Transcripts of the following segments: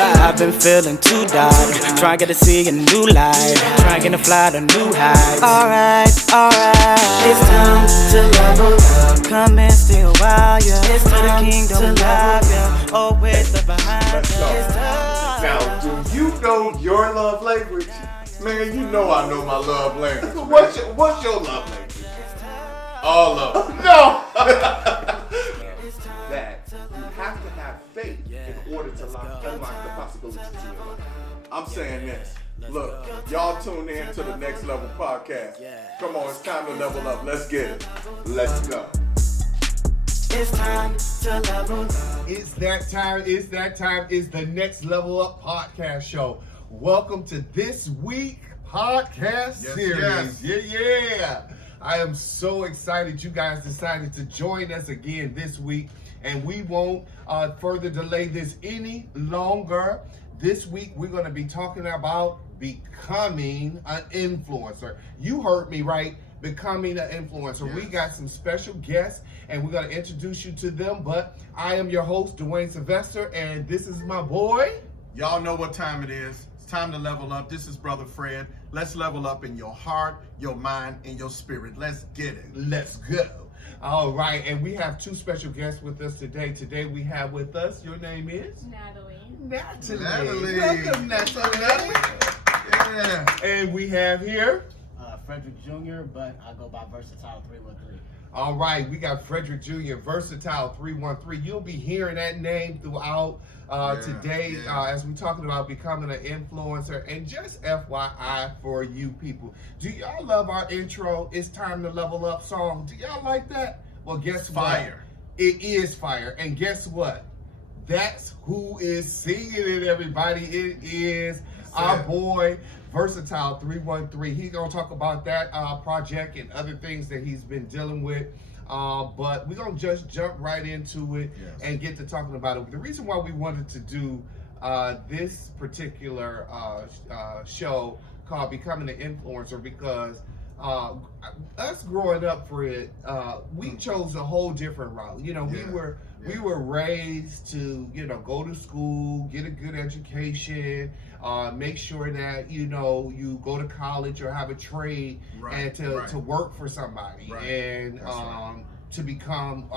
I've been feeling too dark, trying to see a new light, trying to fly to new heights. Alright, it's time to level up. Come and stay a while, yeah. It's to the kingdom live, yeah. Always the behind, yeah. Now, do you know your love language? Man, you know I know my love language. What's your love language? All of them. No! That you have to have faith in order to unlock the possibilities in your life. I'm saying this. Look, y'all tune in to the Next Level Podcast. Come on, it's time to level up. Let's get it. Let's go. It's time to level up. It's that time. It's the Next Level Up Podcast Show. Welcome to this week podcast series. Yeah. I am so excited you guys decided to join us again this week, and we won't further delay this any longer. This week we're going to be talking about becoming an influencer. You heard me right, becoming an influencer. Yes. We got some special guests, and we're going to introduce you to them, but I am your host, Dwayne Sylvester, and this is my boy. Y'all know what time it is. It's time to level up. This is Brother Fred. Let's level up in your heart, your mind, and your spirit. Let's get it. Let's go. All right, and we have two special guests with us today. Today we have with us, your name is? Natalie. Welcome, Natalie. Yeah. And we have here? Frederick Jr., but I go by Versatile 313. All right, we got Frederick Jr., Versatile 313. You'll be hearing that name throughout today as we're talking about becoming an influencer. And just FYI for you people, do y'all love our intro, It's Time to Level Up song? Do y'all like that? Well, guess what? Fire. It is fire. And guess what? That's who is singing it, everybody. It is our boy, Versatile 313. He's going to talk about that project and other things that he's been dealing with. But we're going to just jump right into it and get to talking about it. The reason why we wanted to do this particular show called Becoming an Influencer, because us growing up, Fred, we chose a whole different route. You know, we were raised to, go to school, get a good education, make sure that, you go to college or have a trade and to work for somebody and to become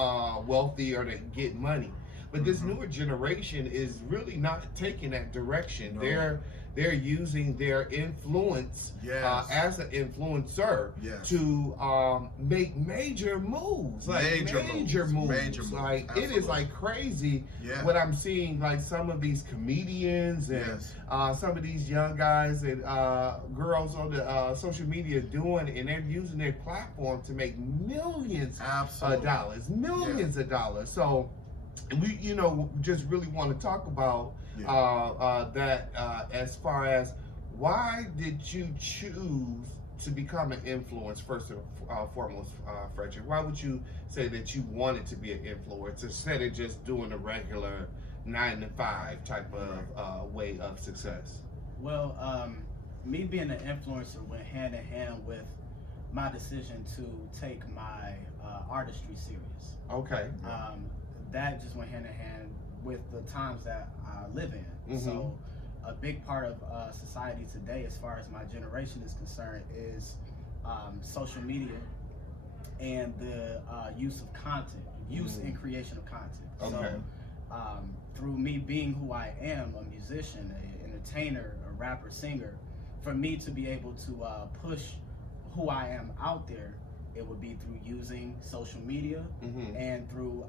wealthy or to get money. But this newer generation is really not taking that direction. No. They're using their influence as an influencer to make major moves. Major moves. Like, it is like crazy what I'm seeing, like some of these comedians and some of these young guys and girls on the social media doing, and they're using their platform to make millions of dollars. Of dollars. So we, just really want to talk about that as far as why did you choose to become an influencer first and foremost, Frederick? Why would you say that you wanted to be an influencer instead of just doing a regular 9-to-5 type of way of success? Well, me being an influencer went hand in hand with my decision to take my artistry serious. Okay. That just went hand in hand with the times that I live in. Mm-hmm. So a big part of society today, as far as my generation is concerned, is social media and the use of content, and creation of content. Okay. So through me being who I am, a musician, an entertainer, a rapper, singer, for me to be able to push who I am out there, it would be through using social media and through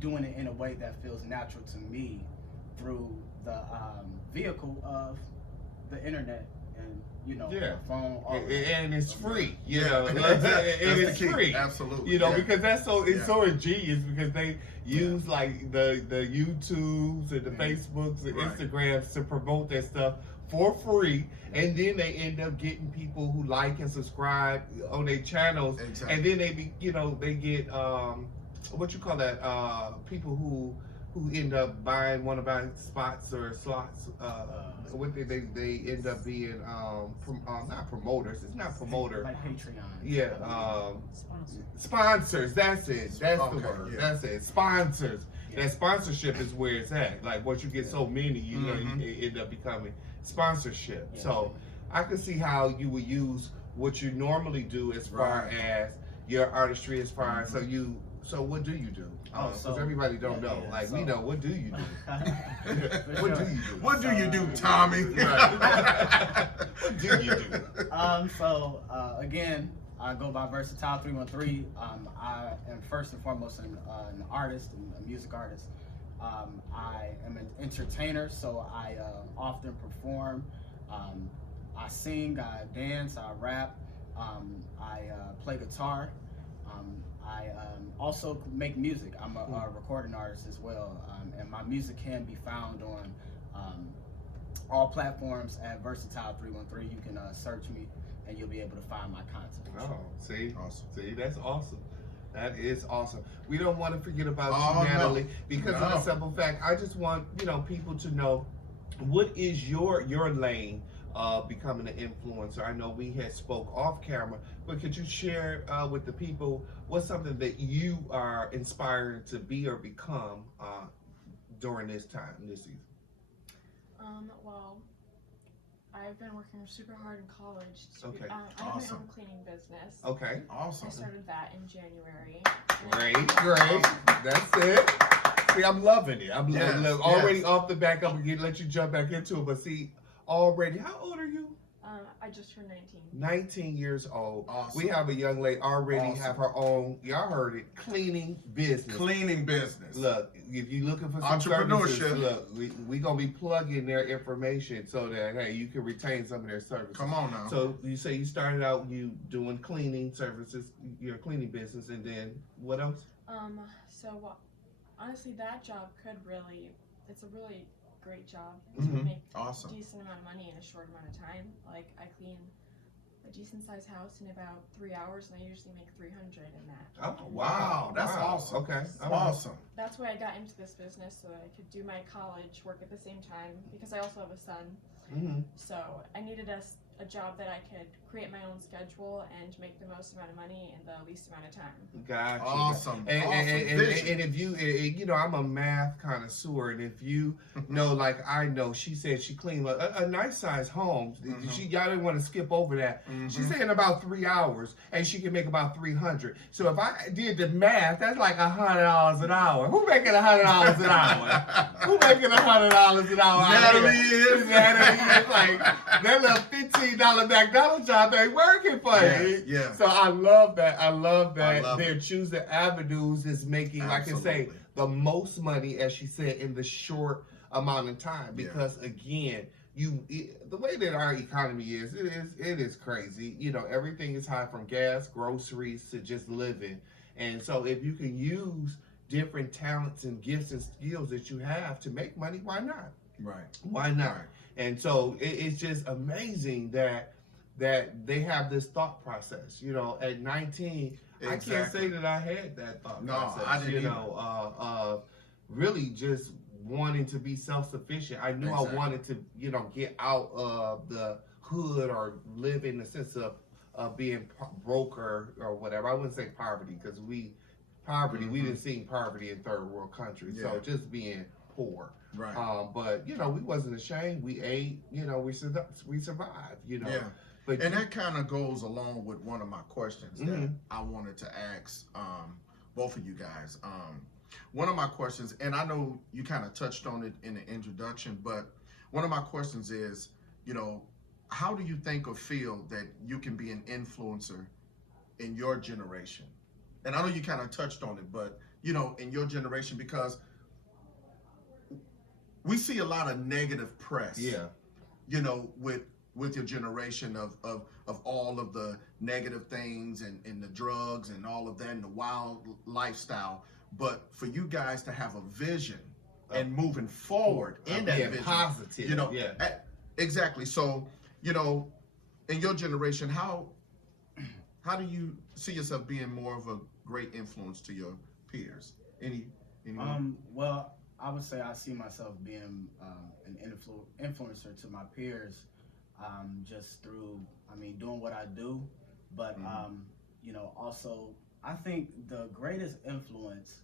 doing it in a way that feels natural to me through the vehicle of the internet and, the phone. And it's free, it's free. Absolutely. Because that's it's so ingenious, because they use like the YouTubes and the Facebooks and Instagrams to promote their stuff for free, and then they end up getting people who like and subscribe on their channels, and then they they get what you call that, people who end up want to buy spots or slots. What they end up being not promoters. It's not promoter. Like Patreon. Yeah. Sponsors. That's it. That's the word. Yeah. That's it. Sponsors. That sponsorship is where it's at. Like once you get so many, you know, it end up becoming sponsorship. Yeah. So I can see how you would use what you normally do as far as your artistry, as far as so what do you do? Because everybody don't know. Like we know, what do you do? What do you do? What do you do, Tommy? What do you do? Again, I go by Versatile 313. I am first and foremost an artist, a music artist. I am an entertainer, so I often perform. I sing, I dance, I rap, I play guitar. I also make music. I'm a recording artist as well, and my music can be found on all platforms at Versatile 313. You can search me, and you'll be able to find my content. Oh, see, awesome. See, that's awesome. That is awesome. We don't want to forget about you, Natalie, because of the simple fact. I just want people to know what is your lane. Becoming an influencer. I know we had spoke off camera, but could you share with the people what's something that you are inspired to be or become during this season? Well, I've been working super hard in college. I have my own cleaning business. Okay. Awesome. I started that in January. Great. That's it. See, I'm loving it. I'm already off the back. I'm gonna let you jump back into it, but see. Already, how old are you? I just turned 19. 19 years old. Awesome. We have a young lady already have her own, y'all heard it, cleaning business. Cleaning business. Look, if you're looking for some entrepreneurship, services, look, we going to be plugging their information so that, hey, you can retain some of their services. Come on now. So you say you started out you doing cleaning services, your cleaning business, and then what else? Honestly, that job it's a really great job. Mm-hmm. You make awesome. a decent amount of money in a short amount of time. Like I clean a decent sized house in about 3 hours, and I usually make $300 in that. Oh wow, that's awesome. Okay, awesome. That's why I got into this business, so that I could do my college, work at the same time, because I also have a son. Mm-hmm. So I needed a job that I could create my own schedule and make the most amount of money in the least amount of time. Gotcha. Awesome. And if you, I'm a math connoisseur, and if you know, like I know, she said she cleaned a nice sized home. Y'all didn't want to skip over that. She said in about 3 hours, and she can make about $300. So if I did the math, that's like $100 an hour. Who making $100 an hour? Who making $100 an hour? Natalie is. Like that little $15 McDonald's job ain't working for you. Yeah. So I love that. I love that they're choosing avenues is making, like I say, the most money, as she said, in the short amount of time. Because again, the way that our economy is, it is crazy. Everything is high, from gas, groceries, to just living. And so if you can use different talents and gifts and skills that you have to make money, why not? Right. Why not? Right. And so it's just amazing that they have this thought process. At 19, I can't say that I had that thought process. I didn't. Really just wanting to be self-sufficient. I knew I wanted to, get out of the hood or live in the sense of being broke or whatever. I wouldn't say poverty, because we didn't see poverty in third world countries. Yeah. So just being poor. Right. But we wasn't ashamed. We ate. We survived. Yeah. But and that kind of goes along with one of my questions that I wanted to ask both of you guys. One of my questions, and I know you kind of touched on it in the introduction, but one of my questions is, how do you think or feel that you can be an influencer in your generation? And I know you kind of touched on it, but in your generation, because we see a lot of negative press. Yeah. With your generation of all of the negative things and the drugs and all of that and the wild lifestyle. But for you guys to have a vision and moving forward in that vision, positive. Exactly. So, in your generation, how do you see yourself being more of a great influence to your peers? Anyone? Well, I would say I see myself being an influencer to my peers, just through, doing what I do. But, also, I think the greatest influence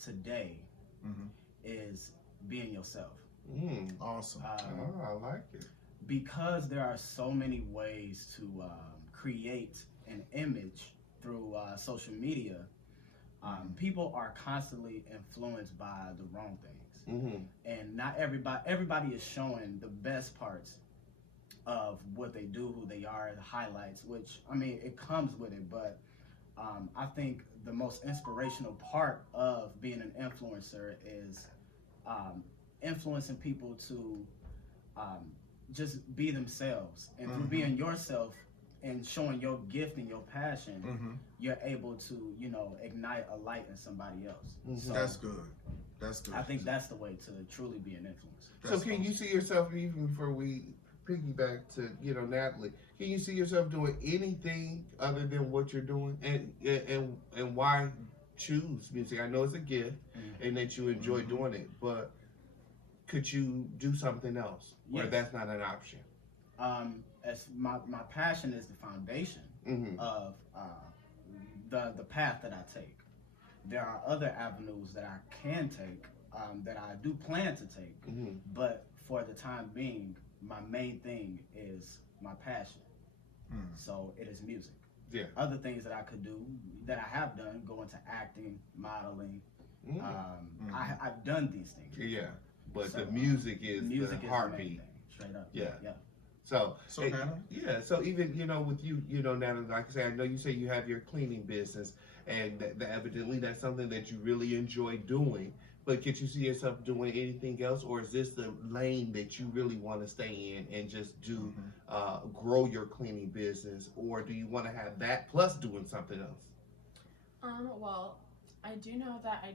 today Mhm. is being yourself. Awesome. Oh, I like it. Because there are so many ways to create an image through social media, people are constantly influenced by the wrong things. And not everybody is showing the best parts of what they do, who they are, the highlights, which, I mean, it comes with it, but I think the most inspirational part of being an influencer is influencing people to just be themselves. And through being yourself and showing your gift and your passion, you're able to, ignite a light in somebody else. So That's good. That's good. I think that's the way to truly be an influencer. So can you see yourself, even before we piggyback to, Natalie, can you see yourself doing anything other than what you're doing? And why choose music? I know it's a gift and that you enjoy doing it, but could you do something else where Yes. that's not an option? As my passion is the foundation of the path that I take. There are other avenues that I can take, that I do plan to take, but for the time being, my main thing is my passion. So it is music. Yeah. Other things that I could do, that I have done, go into acting, modeling. I've done these things. Yeah. But So, the music is music the is the main heartbeat. thing, straight up. Yeah. Yeah. So Natalie? yeah. So even with you, Natalie, like I say, I know you say you have your cleaning business, and that evidently that's something that you really enjoy doing. But could you see yourself doing anything else, or is this the lane that you really want to stay in and just do grow your cleaning business, or do you want to have that plus doing something else? Well, I do know that I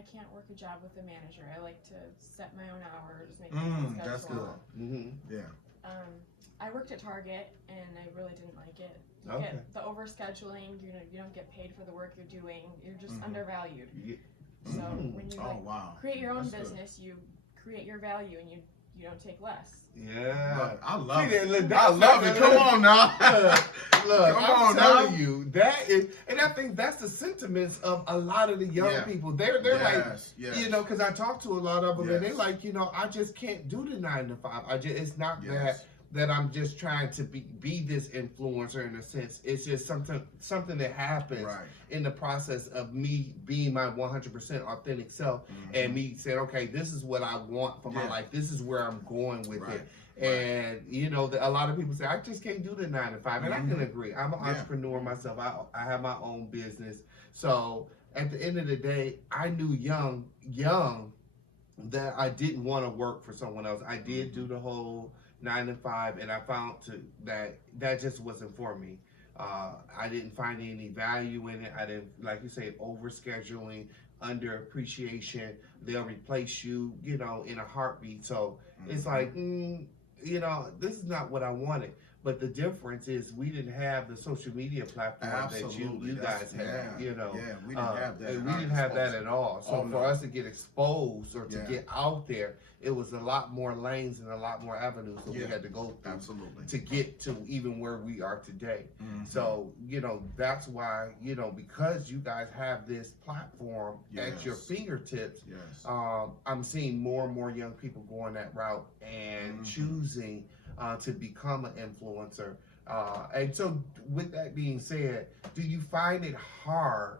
can't work a job with a manager. I like to set my own hours, make my own schedule. That's good. Yeah. I worked at Target and I really didn't like it. You Okay. get the overscheduling, you don't get paid for the work you're doing. You're just undervalued. Yeah. So when you Oh, wow. create your own That's good. business, you create your value and you don't take less. Yeah. Look, I love See, it. look, I love it. Come on now. Look, Come I'm on telling now. you, that is, and I think that's the sentiments of a lot of the young Yeah. people. They're Yes, like, yes. because I talk to a lot of them, and they Yes. like, I just can't do the 9 to 5. It's not Yes. that I'm just trying to be this influencer in a sense. It's just something that happens Right. in the process of me being my 100% authentic self, and me saying, okay, this is what I want for my Yeah. life. This is where I'm going with Right. it. And a lot of people say I just can't do the 9 to 5, and I can agree. I'm an entrepreneur myself. I have my own business. So at the end of the day, I knew young that I didn't want to work for someone else. I did do the whole 9 to 5, and I found that just wasn't for me. I didn't find any value in it. I didn't, like you say, overscheduling, under appreciation. They'll replace you, in a heartbeat. So it's like, this is not what I wanted. But the difference is we didn't have the social media platform Absolutely. that you guys had. Yeah, we didn't have that. We didn't have that at all. So Oh, for no. us to get exposed or to Yeah. get out there, it was a lot more lanes and a lot more avenues that we Yeah. had to go through Absolutely. to get to even where we are today. Mhm. So, that's why, because you guys have this platform at your Yes. fingertips, Yes. I'm seeing more and more young people going that route and choosing to become an influencer. And so with that being said, do you find it hard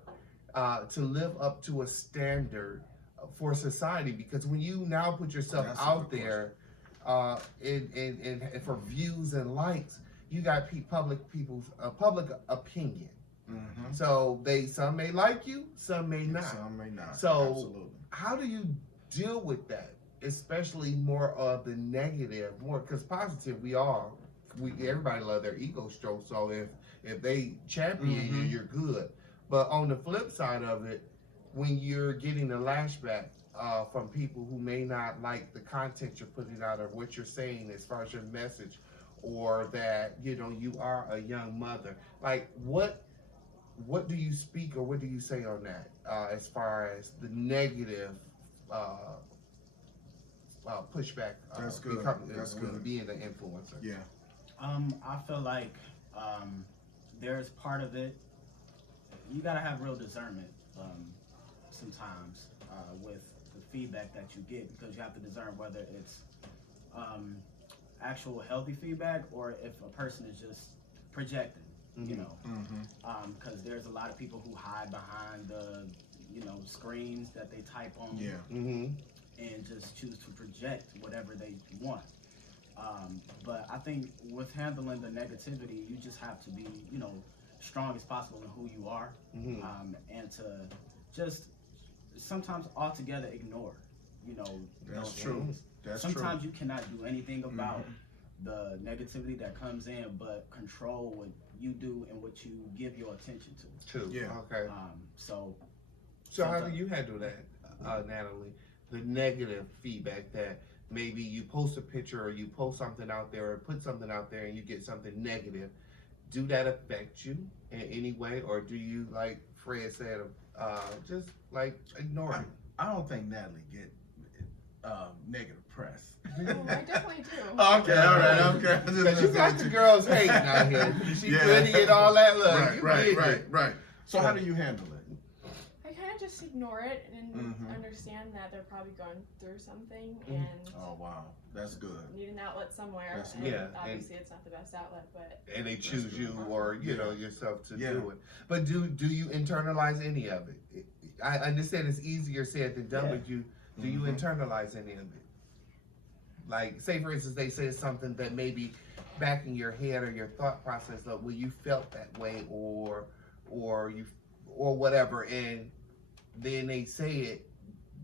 to live up to a standard for society? Because when you now put yourself That's a out good there and for views and likes, you got public opinion. Mhm. So some may like you, some may not. Some may not. So Absolutely. how do you deal with that? Especially more of the negative, because positive everybody love their ego stroke. So if they champion you, you're good. But on the flip side of it, when you're getting the lashback from people who may not like the content you're putting out or what you're saying as far as your message, or that you are a young mother, like what do you speak or what do you say on that as far as the negative pushback? That's good. That's good. Being an influencer. Yeah. I feel like there's part of it. You gotta have real discernment. sometimes with the feedback that you get, because you have to discern whether it's actual healthy feedback or if a person is just projecting, you know, because there's a lot of people who hide behind the, you know, screens that they type on, and just choose to project whatever they want. But I think with handling the negativity, you just have to be, you know, strong as possible in who you are, and to just sometimes altogether ignore, you know, That's those true. things. That's Sometimes true. you cannot do anything about the negativity that comes in, but control what you do and what you give your attention to. Too. Yeah. Okay. So So how do you handle that, Natalie? The negative feedback that maybe you post a picture or you post something out there or put something out there and you get something negative. Do that affect you in any way, or do you, like Fred said, just like ignore it? I don't think Natalie get negative press. Oh, I definitely do. Okay, all right, okay. Because you got the girls hating out here. She Yeah. pretty and all that love. Right, You right, get right, it. right. So how do you handle it? I kind of just ignore it and Mhm. understand that they're probably going through something and Oh wow, that's good. need an outlet somewhere. That's And good. Yeah, obviously, it's not the best outlet, but And they choose good. you or you Yeah. know yourself to Yeah. do it. But do you internalize any of it? I understand it's easier said than done, Yeah. but do you internalize any of it? Like, say for instance, they say something that maybe back in your head or your thought process of where you felt that way or you or whatever, and then they say it.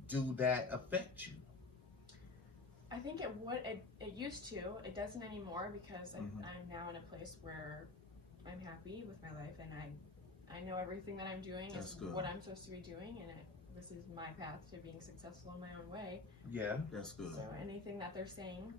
Do that affect you? I think it would. It used to. It doesn't anymore because I'm now in a place where I'm happy with my life and I know everything that I'm doing That's is good. what I'm supposed to be doing, and this is my path to being successful in my own way. Yeah. That's good. So anything that they're saying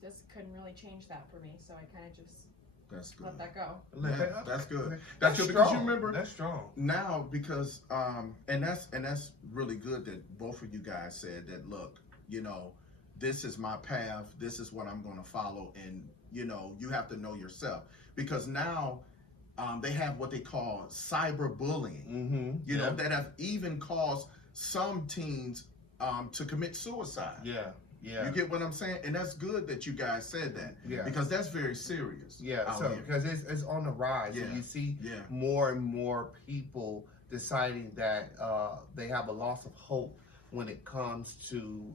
just couldn't really change that for me. So I kind of just That's good. let that go. Yeah, that's good. That's good strong. because you remember That's strong. now because and that's really good that both of you guys said that. Look, you know, this is my path. This is what I'm going to follow, and you know, you have to know yourself because now they have what they call cyberbullying. You know, that have even caused some teens to commit suicide. Yeah. Yeah. You get what I'm saying? And that's good that you guys said that. Yeah. Because that's very serious. Yeah, out so here. because it's on the rise, and Yeah. you see Yeah. more and more people deciding that they have a loss of hope when it comes to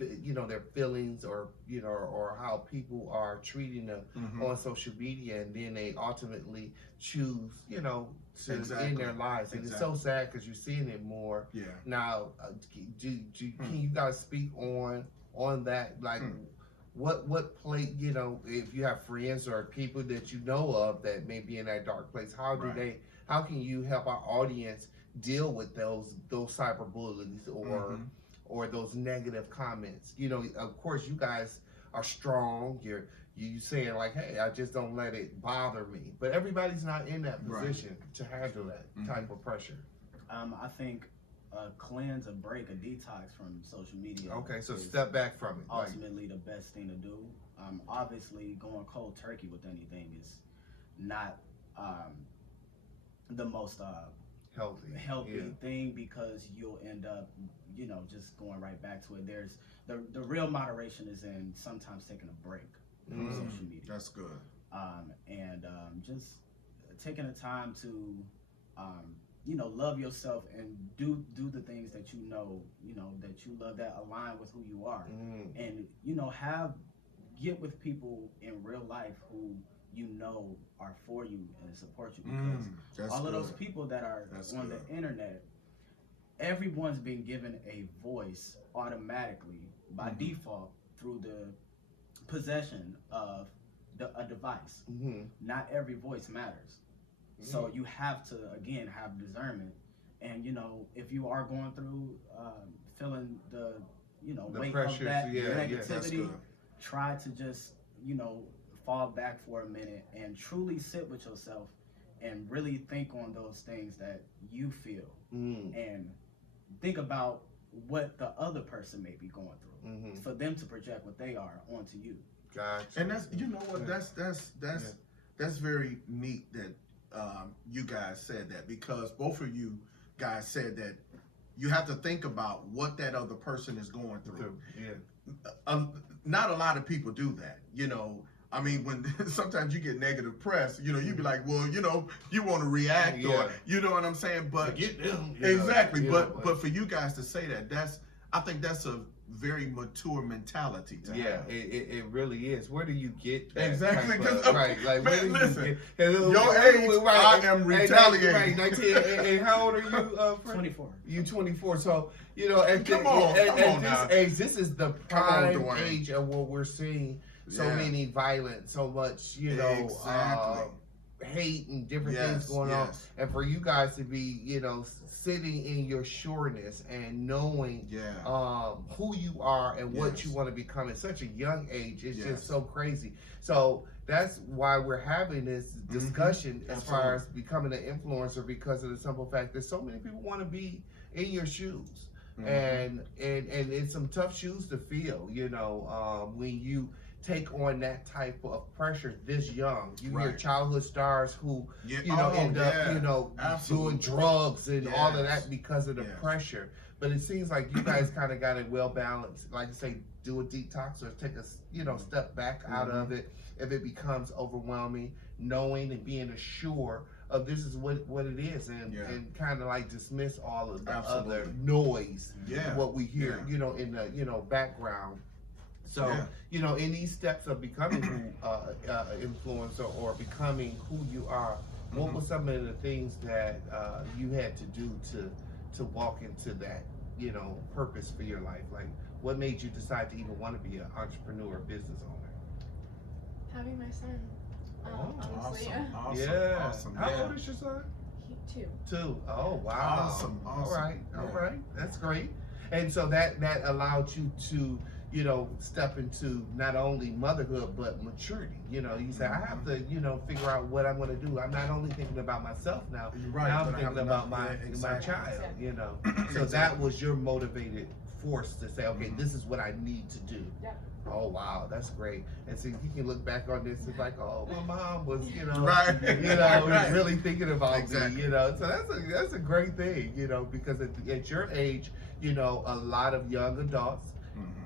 you know, their feelings or you know or how people are treating them on social media, and then they ultimately choose you know to end their lives, and it's so sad because you're seeing it more Yeah. now. Can you guys speak on that, like? What play, you know, if you have friends or people that you know of that may be in that dark place, how can you help our audience deal with those cyberbullies or those negative comments? You know, of course you guys are strong, you saying like, hey, I just don't let it bother me, but everybody's not in that position to handle that type of pressure. I think a cleanse, a break, a detox from social media. Okay, so is step back from it. Like, ultimately the best thing to do. Obviously, going cold turkey with anything is not the most healthy thing, because you'll end up, you know, just going right back to it. There's the real moderation is in sometimes taking a break from social media. That's good. And just taking the time to you know, love yourself and do the things that you know that you love, that align with who you are, and you know, get with people in real life who you know are for you and support you, because all of those people that are on the internet, everyone's been given a voice automatically by default through the possession of a device. Not every voice matters. So you have to, again, have discernment. And, you know, if you are going through feeling the weight pressures, of that that's negativity, good. try to just, you know, fall back for a minute and truly sit with yourself and really think on those things that you feel and think about what the other person may be going through for them to project what they are onto you. Gotcha. And that's, you know what, that's very neat that you guys said that, because both of you guys said that you have to think about what that other person is going through. Yeah. Not a lot of people do that, you know. I mean, when sometimes you get negative press, you know, you be like, well, you know, you want to react, or you know what I'm saying? But Forget them, exactly. you know, But for you guys to say that, I think that's a very mature mentality to yeah, have. it really is. Where do you get that Exactly, type of- 'cause, right? Like, man, where do listen, you get, your age, I am retaliating. Right, 19, and how old are you? Fred? 24. You 24. So you know, at Come on this now. age, this is the on, prime Dwayne. age of what we're seeing. So Yeah. many violence, so much, you know, Exactly. hate and different Yes, things going on. yes. And for you guys to be, you know, sitting in your sureness and knowing Yeah. who you are and what Yes. you want to become at such a young age is Yes. just so crazy. So that's why we're having this discussion as far as becoming an influencer, because of the simple fact that so many people want to be in your shoes. And it's some tough shoes to fill, you know, when you take on that type of pressure this young. You hear Right. childhood stars who, Yeah. you know, Oh, end up, yeah. you know, Absolutely. doing drugs and all of Yes. that because of the Yes. pressure. But it seems like you guys kind of got it well balanced. Like you say, do a detox or take a, you know, step back out of it if it becomes overwhelming, knowing and being assured of this is what it is, and kind of like dismiss all of the other Absolutely. noise, Yeah. what we hear, Yeah. you know, in the, you know, background. So, Yeah. you know, in these steps of becoming who influencer or becoming who you are, what were some of the things that you had to do to walk into that, you know, purpose for your life? Like, what made you decide to even want to be an entrepreneur, business owner? Having my son. Obviously, Awesome. Yeah. Awesome. How Yeah. old is your son? he too. 2. Oh, wow. Awesome. All right. All Yeah. right. That's great. And so that allowed you to, you know, step into not only motherhood but maturity. You know, you say, I have to, you know, figure out what I'm going to do. I'm not only thinking about myself now. Right, Now I'm but I have thinking to about know- my yeah, my exactly. child. You know, so that was your motivated force to say, okay, this is what I need to do. Yeah. Oh wow, that's great. And so you can look back on this, it's like, oh, my mom was, you know, Right. you know, Right. really thinking about Exactly. me, you know. So that's a great thing, you know, because at your age, you know, a lot of young adults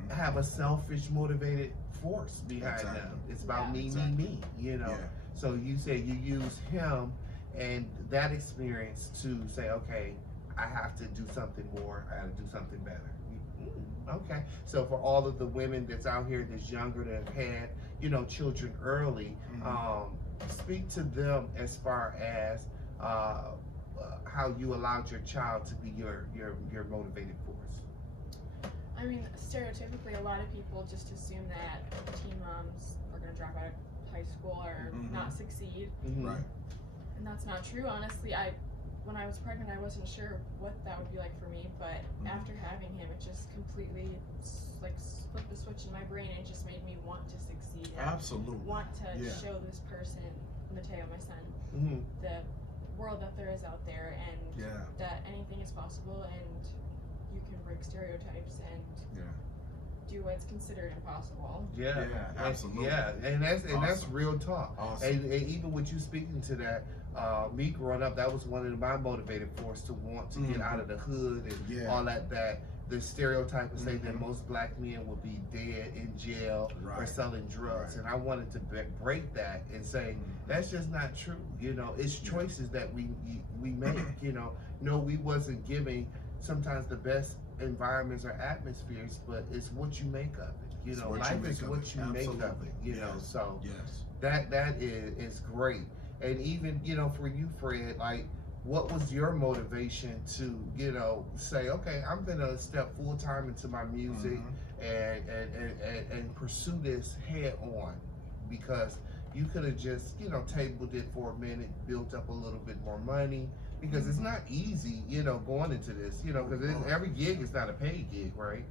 have a selfish motivated force behind Exactly. them. It's about Yeah. me, Exactly. me, you know. Yeah. So you say you use him and that experience to say, okay, I have to do something more, I have to do something better. Okay, so for all of the women that's out here that's younger that have had, you know, children early, speak to them as far as how you allowed your child to be your motivated force. I mean, stereotypically, a lot of people just assume that teen moms are going to drop out of high school or not succeed, Right. and that's not true. Honestly, when I was pregnant, I wasn't sure what that would be like for me, but after having him, it just completely like flipped the switch in my brain and just made me want to succeed. And Absolutely. want to Yeah. show this person, Mateo, my son, the world that there is out there, and Yeah. that anything is possible, and you can break stereotypes and Yeah. do what's considered impossible. Yeah, Yeah, absolutely. Yeah, and that's Awesome. real talk. Awesome. And even with you speaking to that, me growing up, that was one of my motivated force to want to get out of the hood and Yeah. all that. The stereotype would say that most black men would be dead in jail or Right. selling drugs, Right. and I wanted to break that and say that's just not true. You know, it's choices that we make. You know, no, we wasn't giving sometimes the best environments or atmospheres, but it's what you make of it. You It's know, what you life make is of what it. you make of it. Absolutely. You know, Yes. so Yes. that is great. And even, you know, for you, Fred, like, what was your motivation to, you know, say, okay, I'm gonna step full time into my music and pursue this head on? Because you could have just, you know, tabled it for a minute, built up a little bit more money, because it's not easy, you know, going into this, you know, because every gig is not a paid gig, right?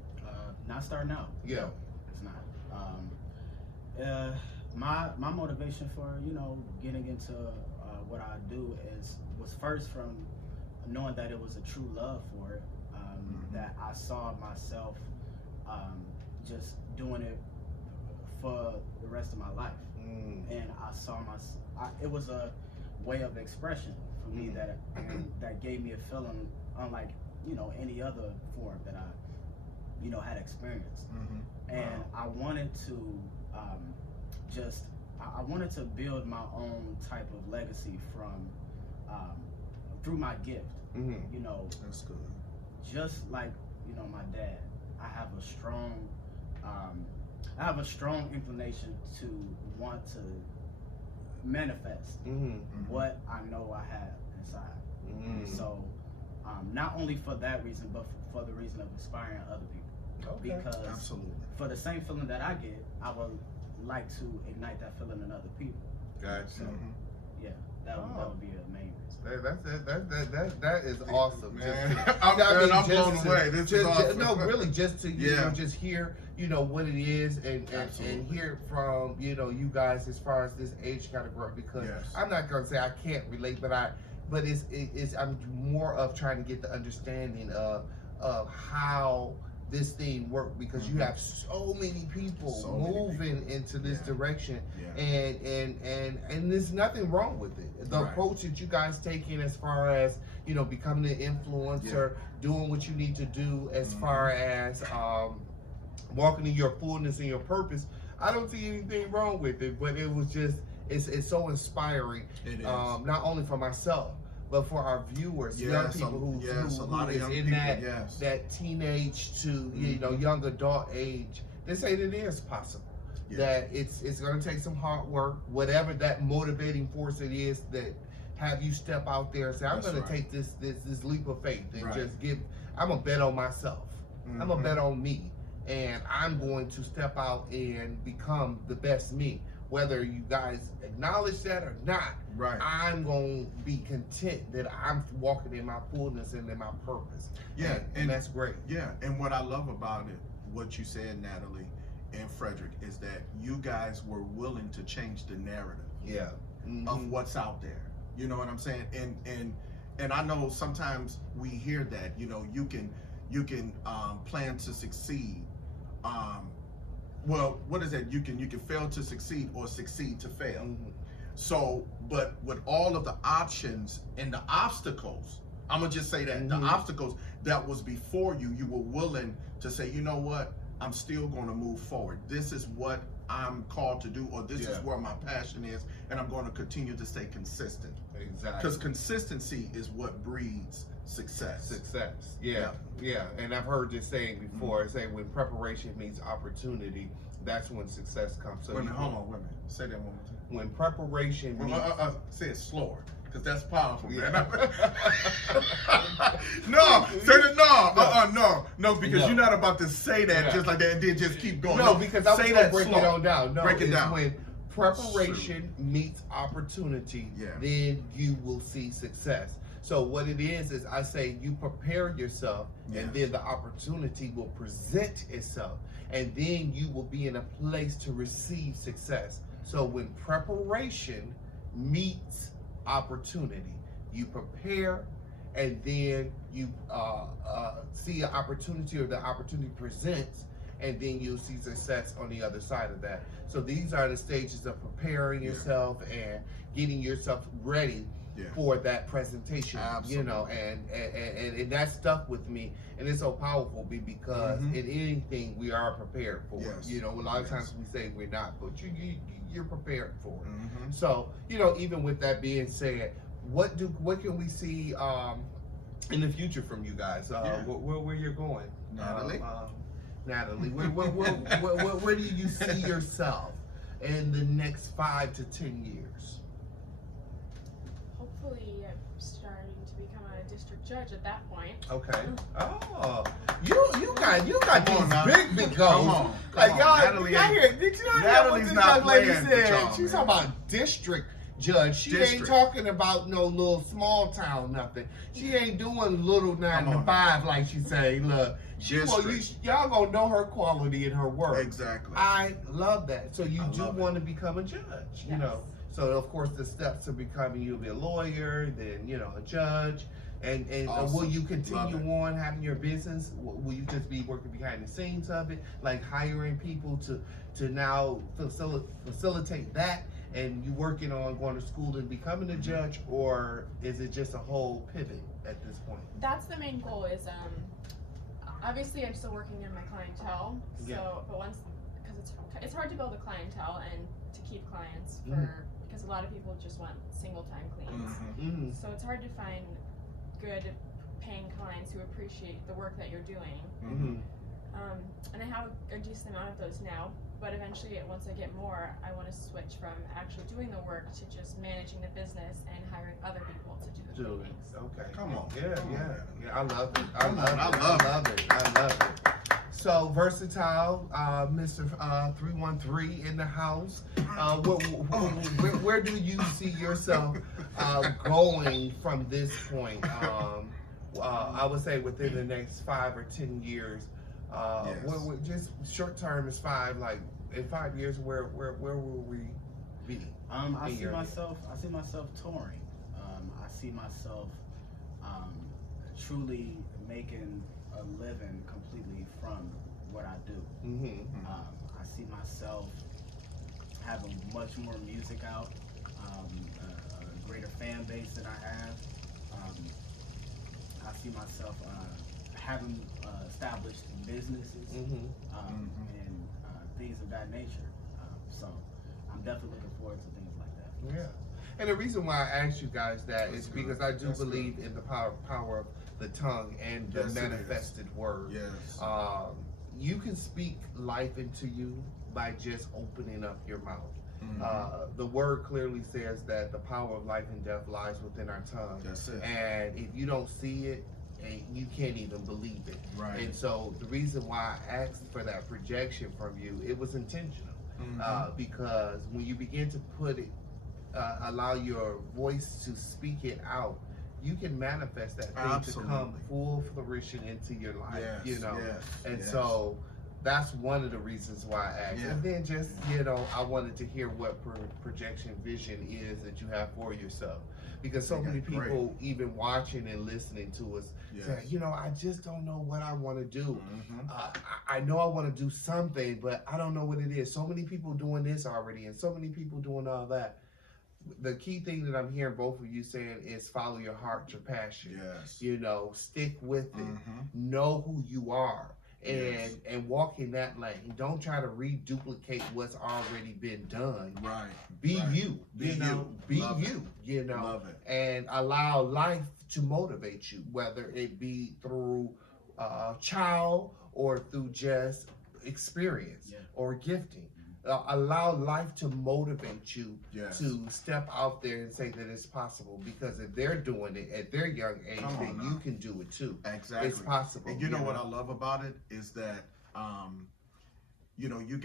Not starting out. Yeah. It's not. My motivation for, you know, getting into what I do was first from knowing that it was a true love for it, that I saw myself just doing it for the rest of my life, and I saw it was a way of expression for me that gave me a feeling unlike you know, any other form that I, you know, had experienced. And I wanted to I wanted to build my own type of legacy from through my gift. You know, That's good. just like, you know, my dad, I have a strong inclination to want to manifest what I know I have inside. So not only for that reason, but for the reason of inspiring other people. Because Absolutely. for the same feeling that I get, I would like to ignite that feeling in other people. Gotcha. So yeah, that would be a main reason. That is awesome. Man, I'm I'm blown away. This is awesome. No, really, just to you Yeah. know, just hear, you know, what it is and hear from, you know, you guys as far as this age category, because Yes. I'm not gonna say I can't relate, but it's I'm more of trying to get the understanding of how this thing worked, because you have so many people So many moving into this direction, Yeah. and there's nothing wrong with it. The Right. approach that you guys taking as far as, you know, becoming an influencer, doing what you need to do as far as walking in your fullness and your purpose, I don't see anything wrong with it. But it was just it's so inspiring, It is. not only for myself but for our viewers, young Yes, people who a lot of is young in people, that yes. that teenage to you know young adult age. They say that it is possible. Yeah. That it's going to take some hard work, whatever that motivating force it is that have you step out there and say, I'm That's going to right. take this leap of faith and Right. just I'm going to bet on myself. I'm going to bet on me, and I'm going to step out and become the best me. Whether you guys acknowledge that or not, Right. I'm going to be content that I'm walking in my fullness and in my purpose. Yeah, and that's great. Yeah, and what I love about it, what you said, Natalie and Frederick, is that you guys were willing to change the narrative Yeah. of what's out there. You know what I'm saying? And I know sometimes we hear that, you know, you can plan to succeed. Well, what is that? You can fail to succeed or succeed to fail. So, but with all of the options and the obstacles, I'm gonna just say that the obstacles that was before you, you were willing to say, you know what, I'm still gonna move forward. This is what I'm called to do, or this is where my passion is, and I'm gonna continue to stay consistent. Exactly. Because consistency is what breeds success. Success. Yeah. And I've heard this saying before. Saying when preparation meets opportunity, that's when success comes. So Wait a minute, hold on, wait a minute. Say that one more time. when preparation meets Say it slower, because that's powerful, man. No, say it, no, because No. you're not about to say that Yeah. just like that and then just keep going. No, because I'm say gonna that break slow. it on down. No, Break it it's down. when preparation meets opportunity, Yeah. then you will see success. So what it is I say you prepare yourself, and then the opportunity will present itself, and then you will be in a place to receive success. So when preparation meets opportunity, you prepare, and then you see an opportunity, or the opportunity presents, and then you'll see success on the other side of that. So these are the stages of preparing yourself and getting yourself ready for that presentation. You know, and that stuck with me, and it's so powerful because in anything we are prepared for. Yes. You know, a lot of times we say we're not, but you're prepared for it. So, you know, even with that being said, what can we see in the future from you guys? Where you're going, Natalie? Natalie, where do you see yourself in the next 5 to 10 years? Hopefully, I'm starting to become a district judge at that point. Okay. Oh, you got Come on now. these big goals. Come on. Like y'all, Natalie y'all ain't- hear? Did you not hear what Natalie's this not young lady playing with said? y'all, She's man. talking about district judge. She ain't District. talking about no little small town nothing. She ain't doing little 9 Come to on 5 like she say. Look, y'all gonna know her quality in her work. Exactly. I love that. So you I do love want to become a judge, you know. So of course the steps to becoming, you'll be a lawyer, then you know a judge, and Awesome. will you Love continue it. on having your business? Will you just be working behind the scenes of it, like hiring people to now facilitate that, and you working on going to school and becoming a judge, or is it just a whole pivot at this point? That's the main goal. Is obviously I'm still working in my clientele. So, Yeah. but once because it's hard to build a clientele and to keep clients for Mhm. because a lot of people just want single time cleans. Mm-hmm. So it's hard to find good paying clients who appreciate the work that you're doing. Mm-hmm. And I have a decent amount of those now, but eventually, once I get more, I want to switch from actually doing the work to just managing the business and hiring other people to do the Julie. cleanings. Okay. Come on. Yeah, Come on, yeah. man. Yeah, I love it. I Come love on, it. I love I love it. So versatile, Mr. 313 in the house. Where do you see yourself going from this point? I would say within the next 5 or 10 years. Yes. Just short term is 5. Like in 5 years, where will we be? I see your- myself touring. I see myself truly making a living completely from what I do. Mm-hmm. I see myself having much more music out, a greater fan base than I have. I see myself having established businesses Mm-hmm. and things of that nature. So I'm definitely looking forward to things like that. Yeah. And the reason why I asked you guys that That's is good. because I do That's believe in the power of the tongue and the Yes, it is. manifested word. Yes. You can speak life into you by just opening up your mouth. The word clearly says that the power of life and death lies within our tongue. That's it. And if you don't see it, and you can't even believe it. Right. And so the reason why I asked for that projection from you, it was intentional. Because when you begin to put it, allow your voice to speak it out, you can manifest that thing Absolutely. to come full fruition into your life. Yes, You know, yes, and yes. so that's one of the reasons why I asked. Yeah. And then just I wanted to hear what projection vision is that you have for yourself, because so Okay, many great. people even watching and listening to us say, Yes. I just don't know what I want to do. Mhm. I know I want to do something, but I don't know what it is. So many people doing this already, and so many people doing all that. The key thing that I'm hearing both of you saying is follow your heart, your passion. Yes. Stick with it. Mhm. Know who you are, Yes. and walk in that lane. Don't try to reduplicate what's already been done. Right. Be Right. you. Be you. Be Love you. Love it. And allow life to motivate you, whether it be through child or through just experience or gifting. Allow life to motivate you Yes. to step out there and say that it's possible, because if they're doing it at their young age, Come on then now. you can do it too. Exactly. It's possible. And you know what I love about it is that, you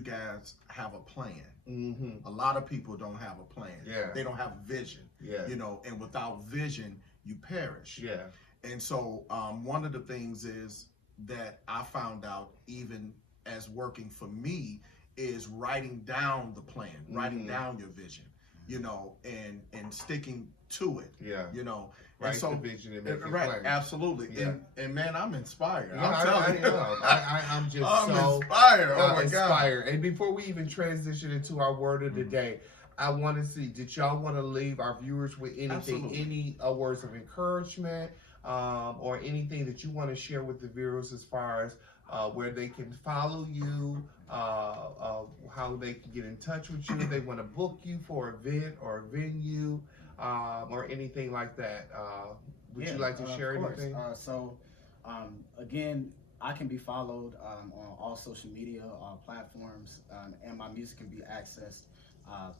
guys have a plan. Mm-hmm. A lot of people don't have a plan. Yeah. They don't have vision. Yeah. And without vision, you perish. Yeah. And so one of the things is that I found out, even as working for me, is writing down the plan, writing down your vision, and sticking to it. Yeah. And Write so, the vision and make it right, plain. absolutely. Yeah. And man, I'm inspired. Yeah, I'm telling you. I'm just I'm so inspired. Oh my God. inspired. And before we even transition into our word of the day, I want to see, did y'all want to leave our viewers with anything, Absolutely. any words of encouragement, or anything that you want to share with the viewers as far as where they can follow you, how they can get in touch with you, if they want to book you for an event or a venue, or anything like that. Would you like to share of course. anything? Again, I can be followed on all social media platforms, and my music can be accessed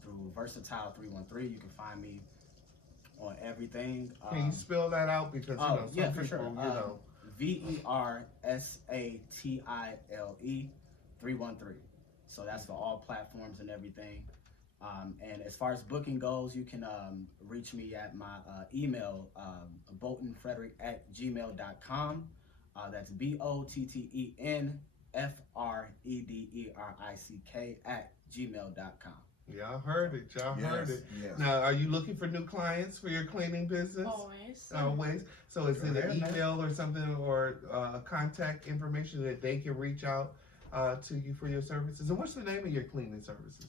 through Versatile 313. You can find me on everything. Can you spell that out? Because some yeah, people, for sure. VERSATILE 313. So that's for all platforms and everything. And as far as booking goes, you can reach me at my email, BoltonFrederick@gmail.com. That's BOTTENFREDERICK@gmail.com. Y'all heard it. Y'all heard it. Yes. Now, are you looking for new clients for your cleaning business? Always. Always. So is it Yeah, an man. email or something, or contact information that they can reach out to you for your services. And what's the name of your cleaning services?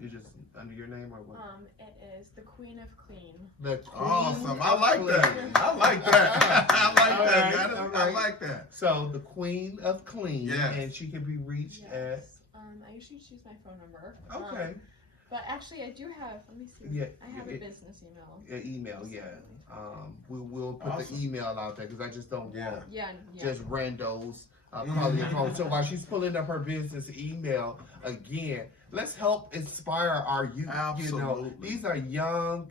You just under your name or what? It is the Queen of Clean. The Queen Awesome. I of like that. Clean. I like that. I like All that. right, Guys. all I right. like that. So the Queen of Clean, Yes. and she can be reached Yes. I usually choose my phone number. at okay. But actually, I do have. Let me see. Yeah, I have a business email. Email, yeah. We'll put Awesome. the email out there because I just don't want Yeah. just randos calling your phone. So while she's pulling up her business email again, let's help inspire our youth. You know, Absolutely. these are young,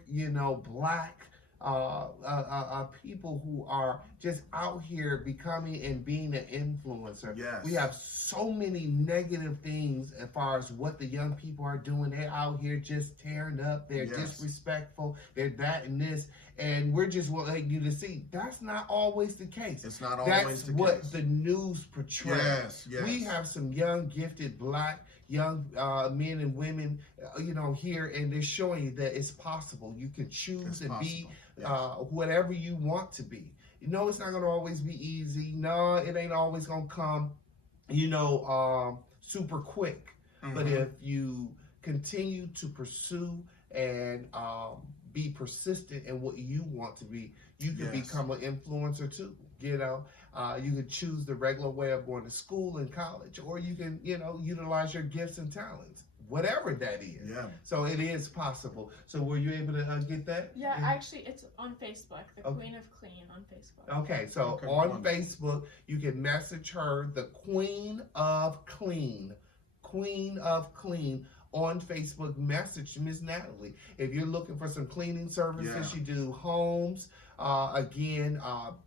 Black people who are just out here becoming and being an influencer. Yes. We have so many negative things as far as what the young people are doing. They're out here just tearing up. They're Yes. disrespectful. They're that and this. And we're just wanting you to see that's not always the case. It's not always That's the what case. the news portrays. Yes, yes. We have some young, gifted Black young men and women, here, and they're showing you that it's possible. You can choose It's and be possible. Yes. whatever you want to be. It's not going to always be easy. No, it ain't always going to come, super quick. But Mhm. if you continue to pursue and be persistent in what you want to be, you can Yes. become an influencer too. You can choose the regular way of going to school and college, or you can, utilize your gifts and talents, whatever that is. Yeah. So it is possible. So were you able to get that? Yeah, actually, it's on Facebook. The Okay. Queen of Clean on Facebook. Okay, so Okay, on wonderful. Facebook, you can message her, the Queen of Clean. Queen of Clean. On Facebook, message Miss Natalie. If you're looking for some cleaning services, Yeah. she do homes,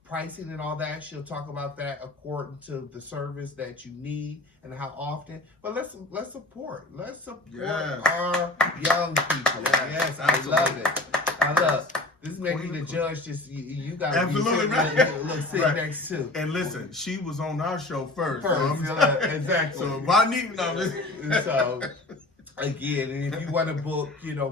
pricing and all that. She'll talk about that according to the service that you need and how often. But let's support. Let's support Yes. our young people. Yes, I love it. I love it. This is making Queen the of judge just you got Absolutely right. Sit Right. next to. And listen, she was on our show first. First, so exactly. So if I need So again, and if you want to book,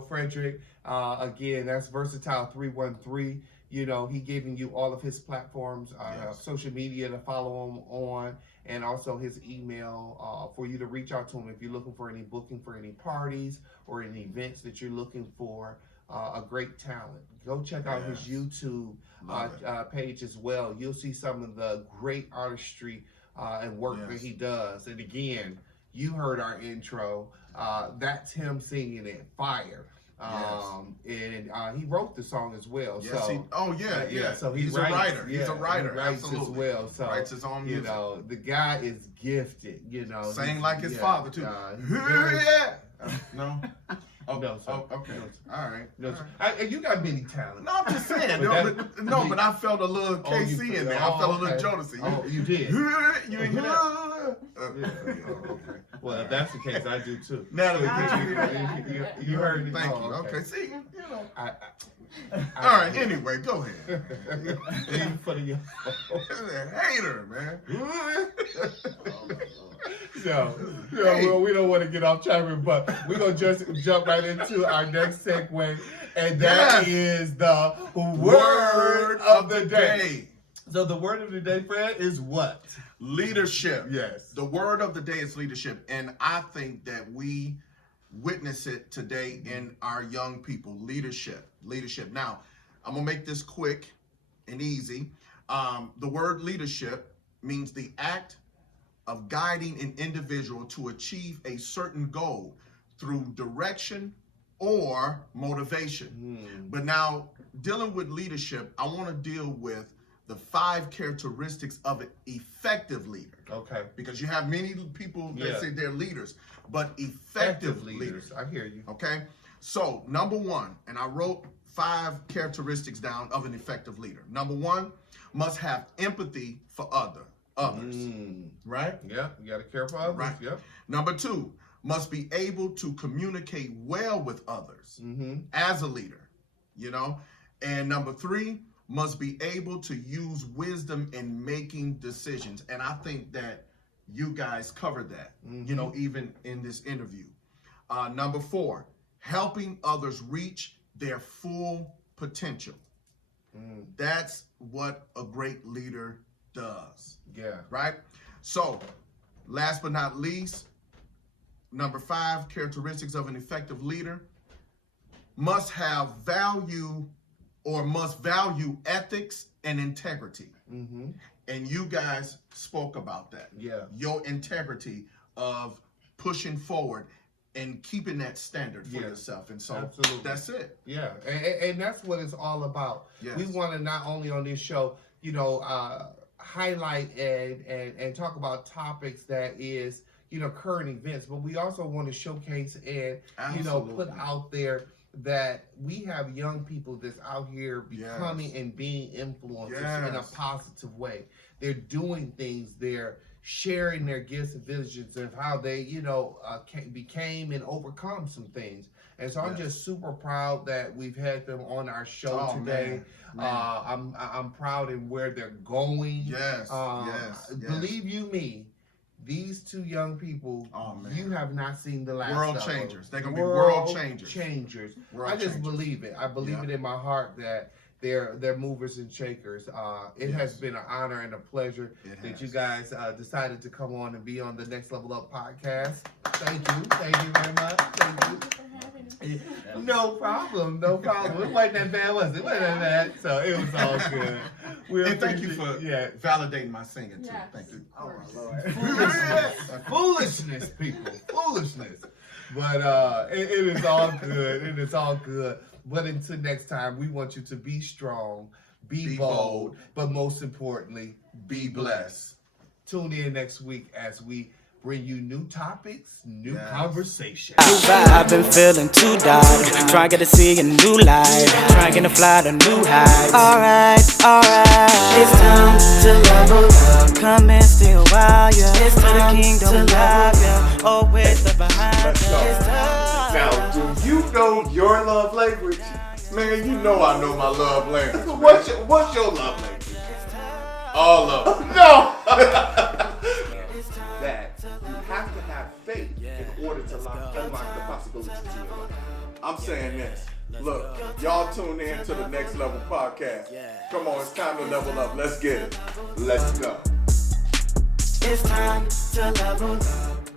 Frederick, again, that's Versatile 313. He giving you all of his platforms, Yes. social media to follow him on, and also his email for you to reach out to him if you're looking for any booking for any parties or any events that you're looking for. A great talent. Go check out his Yes. YouTube Love it. page as well. You'll see some of the great artistry and work that Yes. he does. And again, you heard our intro. That's him singing it, Fire. And he wrote the song as well. Yes, so yeah. So he's writes, a writer. He's a writer. He writes Absolutely. as well. So Writes his own music. the guy is gifted. Sang He's- like his father too. he's very- Yeah. No. Oh, No, sir. oh, okay. No, All right. No, All right. and you got many talents. No, I'm just saying. But But I felt a little KC in there. I felt a little Jodeci. Oh, you did. You ain't hear that? Okay. Well, if that's the case, I do too. Natalie, You heard me. Thank Oh, you. Okay. See, you know. I, All right. Anyway, go ahead. Even for the young. Hater, man. No, well, we don't want to get off track, but we're going to just jump right into our next segue, and that is the word of the day. So the word of the day, Fred, is what? Leadership. Yes. The word of the day is leadership. And I think that we witness it today in our young people. Leadership. Now, I'm going to make this quick and easy. The word leadership means the act of guiding an individual to achieve a certain goal through direction or motivation. But now, dealing with leadership, I want to deal with the 5 characteristics of an effective leader. Okay. Because you have many people that Yeah. say they're leaders, but effective leaders. I hear you. Okay? So, number 1, and I wrote 5 characteristics down of an effective leader. Number 1, must have empathy for others. Right? Yeah, you got to care for others. Right. Yep. Number 2, must be able to communicate well with others as a leader, And number 3, must be able to use wisdom in making decisions. And I think that you guys covered that, even in this interview. Number 4, helping others reach their full potential. That's what a great leader does. Yeah. Right? So Last but not least, number 5, characteristics of an effective leader must value ethics and integrity. Mm-hmm. And you guys spoke about that. Yeah. Your integrity of pushing forward and keeping that standard for yourself. And so Absolutely. that's it. Yeah, and that's what it's all about. Yes. We want to not only on this show, highlight and talk about topics that is, current events, but we also want to showcase and, Absolutely. put out there that we have young people that's out here becoming and being influencers in a positive way. They're doing things, they're sharing their gifts and visions of how they, became and overcome some things. And so I'm just super proud that we've had them on our show today. Man. I'm proud in where they're going. Yes. Believe you me, these 2 young people, you have not seen the last World of them. changers. They're going to be world changers. I just believe it. I believe it in my heart that they're movers and shakers. It has been an honor and a pleasure that you guys decided to come on and be on the Next Level Up podcast. Thank you very much. Thank you. Thank you for having us. No problem. It wasn't that bad, was it? It wasn't that bad. So it was all good. And thank you for validating my singing too. Yes, Thank you. of course. Foolishness, people. Foolishness. But it is all good. It is all good. But until next time, we want you to be strong, be bold, but most importantly, be blessed. Tune in next week as we bring you new topics, new conversations. I've been feeling too dark, trying to see a new light, trying to fly to new heights. Alright, it's time to level up, come and stay a while, yeah. It's to the kingdom live, yeah. Always the behind, yeah. Now, do you know your love language? Man, you know I know my love language. What's your love language? All of them. No! That you have to have faith in order to unlock the possibilities in your life. I'm saying this. Look, y'all tune in to the Next Level podcast. Come on, it's time to level up. Let's get it. Let's go. It's time to level up.